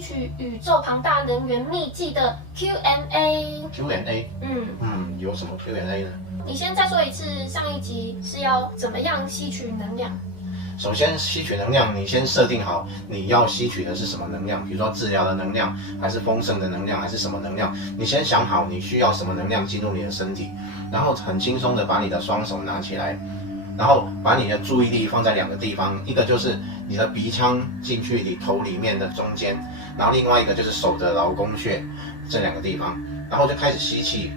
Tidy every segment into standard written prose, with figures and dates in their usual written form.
吸取宇宙庞大能源秘技的 Q&A。Q&A， 有什么 Q&A 呢？你先再说一次，上一集是要怎么样吸取能量？首先，吸取能量，你先设定好你要吸取的是什么能量，比如说治疗的能量，还是丰盛的能量，还是什么能量？你先想好你需要什么能量进入你的身体，然后很轻松的把你的双手拿起来，然后把你的注意力放在2个地方，一个就是你的鼻腔进去你头里面的中间，然后另外一个就是手的劳宫穴这2个地方，然后就开始吸气。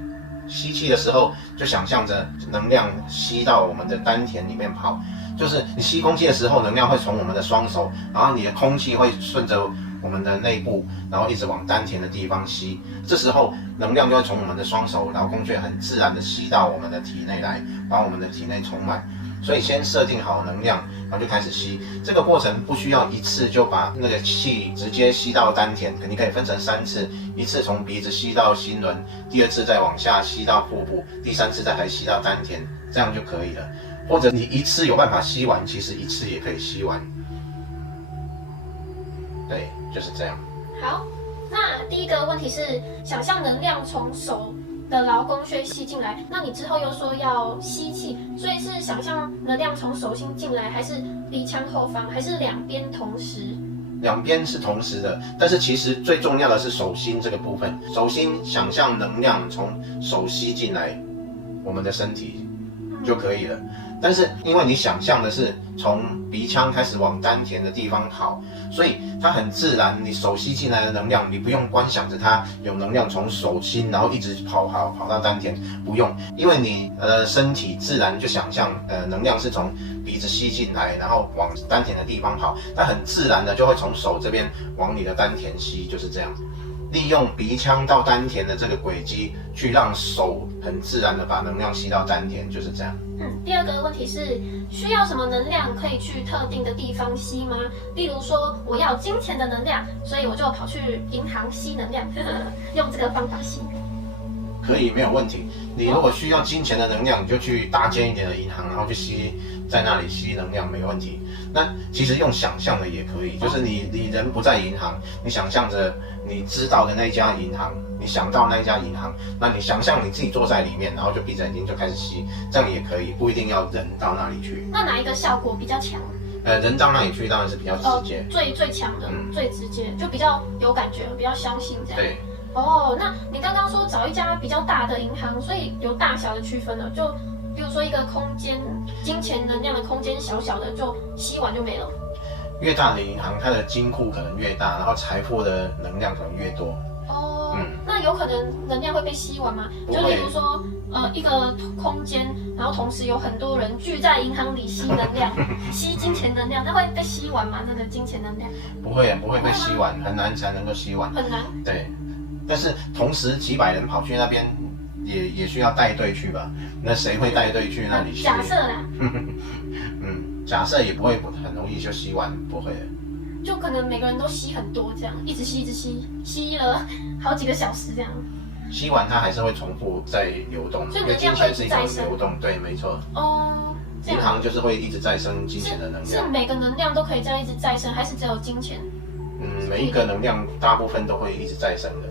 吸气的时候，就想象着能量吸到我们的丹田里面跑，就是你吸空气的时候，能量会从我们的双手，然后你的空气会顺着我们的内部，然后一直往丹田的地方吸。这时候能量就会从我们的双手劳宫穴很自然的吸到我们的体内来，把我们的体内充满。所以先设定好能量，然后就开始吸。这个过程不需要一次就把那个气直接吸到丹田，你可以分成3次，一次从鼻子吸到心轮，第2次再往下吸到腹部，第3次再还吸到丹田，这样就可以了。或者你一次有办法吸完，其实1次也可以吸完。对，就是这样。好，那第一个问题是，想象能量从手的劳宫穴吸进来，那你之后又说要吸气，所以是想象能量从手心进来，还是鼻腔后方，还是2边同时？2边是同时的，但是其实最重要的是手心这个部分。手心想象能量从手吸进来我们的身体就可以了。但是因为你想象的是从鼻腔开始往丹田的地方跑，所以它很自然，你手吸进来的能量，你不用观想着它有能量从手心然后一直跑到丹田，不用，因为你身体自然就想象能量是从鼻子吸进来，然后往丹田的地方跑，它很自然的就会从手这边往你的丹田吸，就是这样。利用鼻腔到丹田的这个轨迹，去让手很自然的把能量吸到丹田，就是这样。第二个问题是，需要什么能量可以去特定的地方吸吗？例如说，我要金钱的能量，所以我就跑去银行吸能量，用这个方法吸。可以，没有问题。你如果需要金钱的能量，你就去大间一点的银行，然后去吸，在那里吸能量，没问题。那其实用想象的也可以，就是你人不在银行，你想象着你知道的那家银行，你想到那家银行，那你想象你自己坐在里面，然后就闭着眼睛就开始吸，这样也可以，不一定要人到那里去。那哪一个效果比较强？人到那里去当然是比较直接，最强的，最直接，就比较有感觉，比较相信这样。对。那你刚刚说找一家比较大的银行，所以有大小的区分了，就比如说一个空间，金钱能量的空间小小的，就吸完就没了。越大的银行，它的金库可能越大，然后财富的能量可能越多。那有可能能量会被吸完吗？就例如说，一个空间，然后同时有很多人聚在银行里吸能量，吸金钱能量，那会被吸完吗？那个金钱能量？不会被吸完，很难才能够吸完。很难。对。但是同时几百人跑去那边，也需要带队去吧？那谁会带队去那里吸？假设啦。假设也不会很容易就吸完，不会的。就可能每个人都吸很多，这样一直吸，吸了好几个小时这样。吸完它还是会重复再流动，所以能量会一直再生。流动，对，没错。银行就是会一直再生金钱的能量。是每个能量都可以这样一直再生，还是只有金钱？每一个能量大部分都会一直再生的。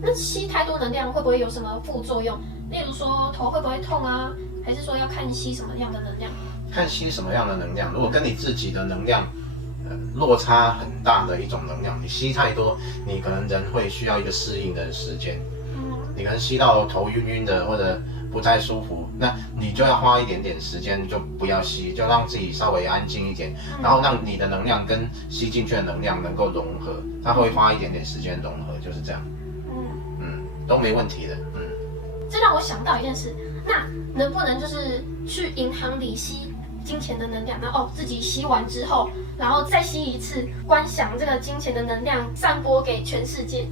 那吸太多能量会不会有什么副作用？例如说头会不会痛啊？还是说要看吸什么样的能量？看吸什么样的能量，如果跟你自己的能量落差很大的一种能量，你吸太多，你可能人会需要一个适应的时间。你可能吸到头晕晕的或者不太舒服，那你就要花一点点时间，就不要吸，就让自己稍微安静一点，然后让你的能量跟吸进去的能量能够融合，它会花一点点时间融合，就是这样。都没问题的。这让我想到一件事，那能不能就是去银行里吸金钱的能量，然后自己吸完之后，然后再吸一次，观想这个金钱的能量散播给全世界？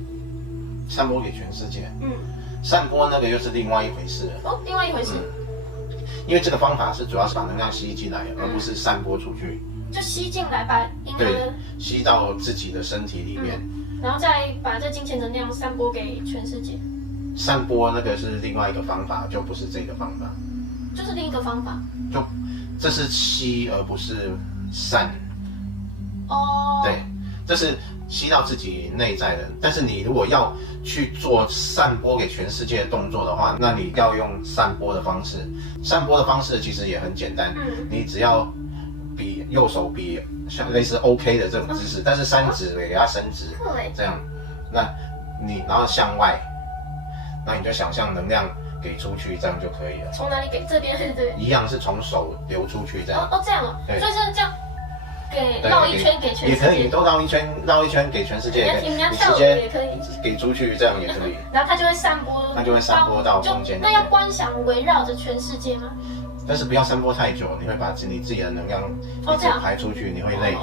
散播给全世界？散播那个又是另外一回事了。另外一回事。因为这个方法是主要是把能量吸进来，而不是散播出去。就吸进来，把银行的吸到自己的身体里面，然后再把这金钱能量散播给全世界。散播那个是另外一个方法，就不是这个方法。就是另一个方法。就这是吸而不是散。对，这是吸到自己内在的。但是你如果要去做散播给全世界的动作的话，那你要用散播的方式。散播的方式其实也很简单，你只要比右手比像类似 OK 的这种姿势，但是三指给它伸直，这样，那你然后向外，那你就想象能量给出去，这样就可以了。从哪里给？这边还是这边？一样是从手流出去这样。这样哦，所以是这样。给绕一圈给全世界，也可以，你都绕一圈给全世界，你直接也可以给出去，这样也可以。然后它就会散播，到空间。那要观想围绕着全世界吗？但是不要散播太久，你会把你自己的能量一直排出去，你会累。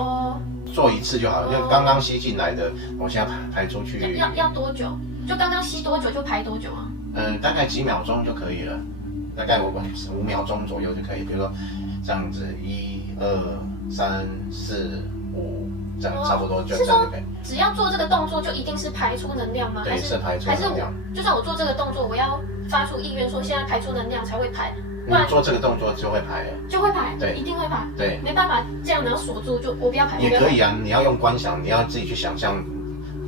做一次就好了，就刚刚吸进来的，我现在排出去。要多久？就刚刚吸多久就排多久啊？大概几秒钟就可以了，大概5秒钟左右就可以。比如说这样子，1、2、3、4、5，这样差不多就这样就可以。只要做这个动作就一定是排出能量吗？对，是排出能量。就算我做这个动作，我要发出意愿说现在排出能量才会排。你做这个动作就会排了，就会排，对，一定会排，对，没办法这样然后锁住，就我不要排。也可以啊，你要用观想，你要自己去想象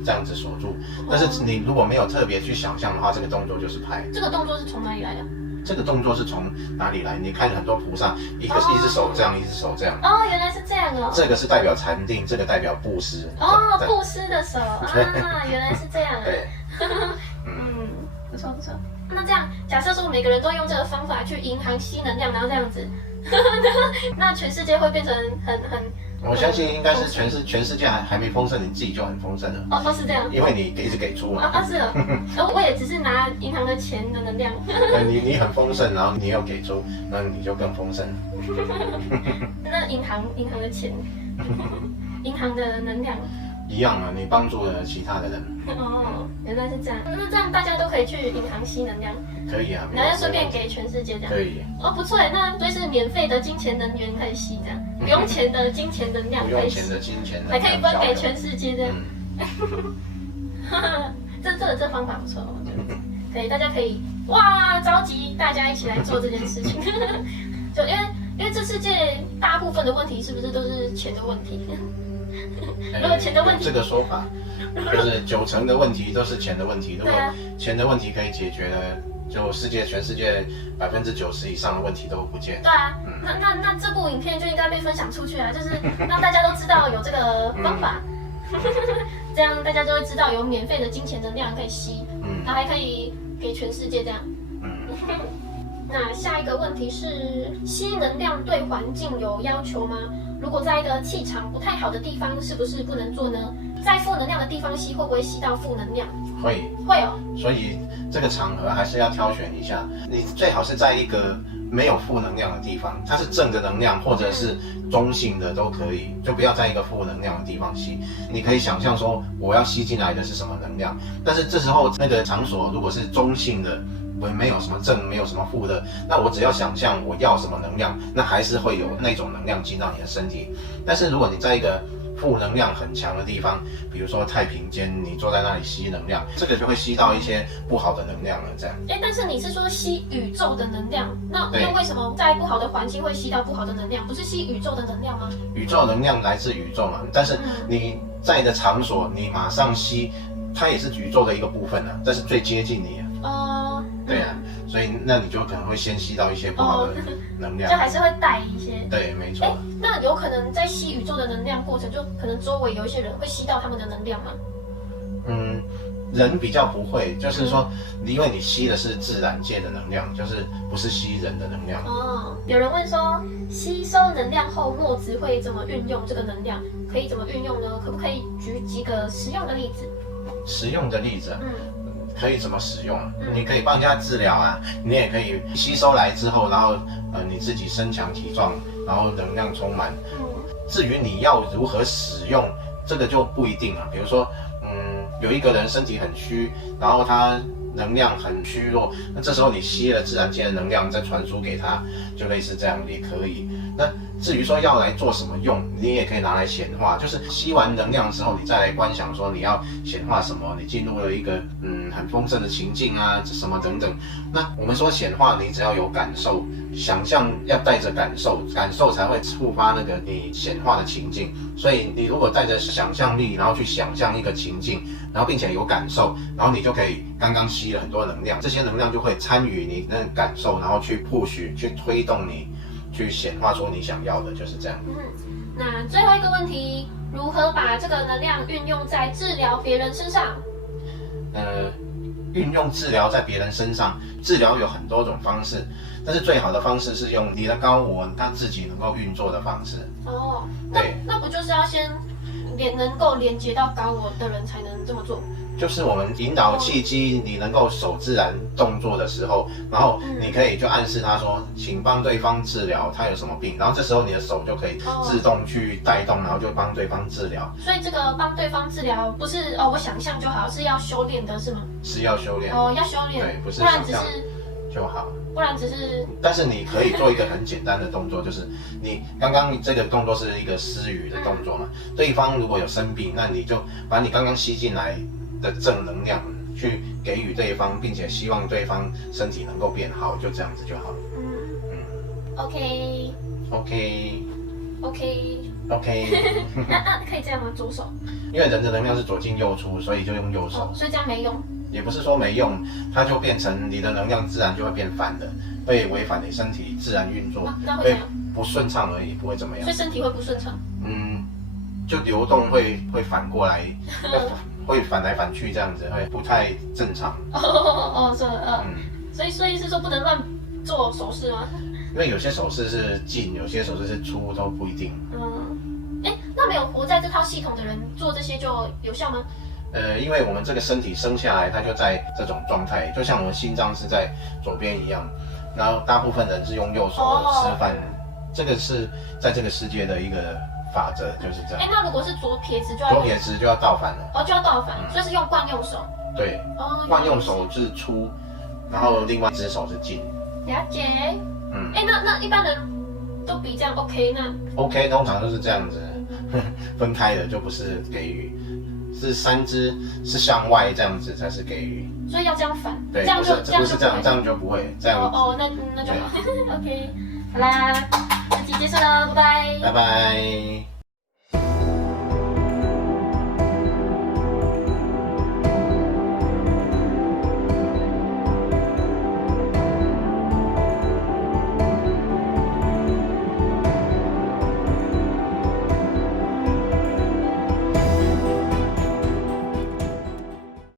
这样子锁住。但是你如果没有特别去想象的话，这个动作就是排。这个动作是从哪里来的？这个动作是从哪里来？你看很多菩萨，一只手这样，一只手这样。哦，原来是这样哦。这个是代表禅定，这个代表布施。哦，布施的手啊，原来是这样。对。不错不错。那这样，假设说每个人都用这个方法去银行吸能量，然后这样子，那全世界会变成很。我相信应该是全世界还没丰盛，你自己就很丰盛了。都是这样。因为你一直给出嘛。是哦。我也只是拿银行的钱的能量。你很丰盛，然后你又给出，那你就更丰盛。那银行的钱，银行的能量。一样啊，你帮助了其他的人。原来是这样。那这样大家都可以去银行吸能量。可以啊。然后顺便给全世界这样。可以。不错哎，那所以是免费的金钱能源可以吸这样，不用钱的金钱能量可以吸。不用钱的金钱能量。还可以分给全世界这样。这方法不错，我觉得可以，大家可以召集大家一起来做这件事情。就因为这世界大部分的问题是不是都是钱的问题？如果钱的问题，这个说法就是90%的问题都是钱的问题。如果钱的问题可以解决的，就全世界90%以上的问题都不见。对啊，那这部影片就应该被分享出去啊，就是让大家都知道有这个方法，这样大家就会知道有免费的金钱能量可以吸，然后还可以给全世界这样。那下一个问题是，吸能量对环境有要求吗？如果在一个气场不太好的地方，是不是不能做呢？在负能量的地方吸，会不会吸到负能量？会哦。所以这个场合还是要挑选一下，你最好是在一个没有负能量的地方，它是正的能量或者是中性的都可以，就不要在一个负能量的地方吸。你可以想象说，我要吸进来的是什么能量，但是这时候那个场所如果是中性的，没有什么正，没有什么负的，那我只要想象我要什么能量，那还是会有那种能量进到你的身体。但是如果你在一个负能量很强的地方，比如说太平间，你坐在那里吸能量，这个就会吸到一些不好的能量了。这样。但是你是说吸宇宙的能量，那为什么在不好的环境会吸到不好的能量？不是吸宇宙的能量吗？宇宙能量来自宇宙嘛，但是你在的场所，你马上吸，它也是宇宙的一个部分啊，这是最接近你。对啊，所以那你就可能会先吸到一些不好的能量，就还是会带一些。对，没错。那有可能在吸宇宙的能量过程，就可能周围有一些人会吸到他们的能量吗？人比较不会，就是说，因为你吸的是自然界的能量，就是不是吸人的能量。有人问说，吸收能量后，墨子会怎么运用这个能量？可以怎么运用呢？可不可以举几个实用的例子？实用的例子。可以怎么使用？你可以帮人家治疗啊，你也可以吸收来之后，然后你自己身强体壮，然后能量充满。至于你要如何使用，这个就不一定了。比如说，有一个人身体很虚，然后他能量很虚弱，那这时候你吸了自然界的能量再传输给他，就类似这样也可以。那至于说要来做什么用，你也可以拿来显化，就是吸完能量之后，你再来观想说你要显化什么，你进入了一个很丰盛的情境啊，什么等等。那我们说显化，你只要有感受，想象要带着感受，感受才会触发那个你显化的情境。所以你如果带着想象力，然后去想象一个情境，然后并且有感受，然后你就可以刚刚吸了很多能量，这些能量就会参与你的感受，然后去 push 去推动你。去显化出你想要的，就是这样。那最后一个问题，如何把这个能量运用在治疗别人身上？运用治疗在别人身上，治疗有很多种方式，但是最好的方式是用你的高我他自己能够运作的方式。哦，对，那不就是要先能够连接到高我的人才能这么做？就是我们引导契机，你能够手自然动作的时候，然后你可以就暗示他说，请帮对方治疗，他有什么病，然后这时候你的手就可以自动去带动，然后就帮对方治疗。所以这个帮对方治疗不是我想象就好，是要修炼的是吗？是要修炼要修炼，对，不是不然只想象是就好。不然只是，但是你可以做一个很简单的动作，就是你刚刚这个动作是一个施予的动作嘛，对方如果有生病，那你就把你刚刚吸进来的正能量去给予对方，并且希望对方身体能够变好，就这样子就好了。OK。那可以这样吗？左手？因为人的能量是左进右出，所以就用右手。所以这样没用。也不是说没用，它就变成你的能量自然就会变反的，会违反你身体自然运作，会不顺畅而已，不会怎么样。所以身体会不顺畅？就流动会反过来，会反来反去这样子，会不太正常。所以是说不能乱做手势吗？因为有些手势是进，有些手势是出，都不一定。那没有活在这套系统的人做这些就有效吗？因为我们这个身体生下来，它就在这种状态，就像我们心脏是在左边一样，然后大部分人是用右手吃饭，这个是在这个世界的一个法则，就是这样。那如果是左撇子就要倒反了。就要倒反，所以是用惯用手。对，惯用手是出，然后另外一只手是进。了解。那一般人都比这样 OK 那 OK 通常都是这样子分开的，就不是给予。是3只是向外这样子才是给予，所以要这样反，对，不是这样就不会这样。那就好。OK， 好啦，这集结束了，拜拜。拜拜。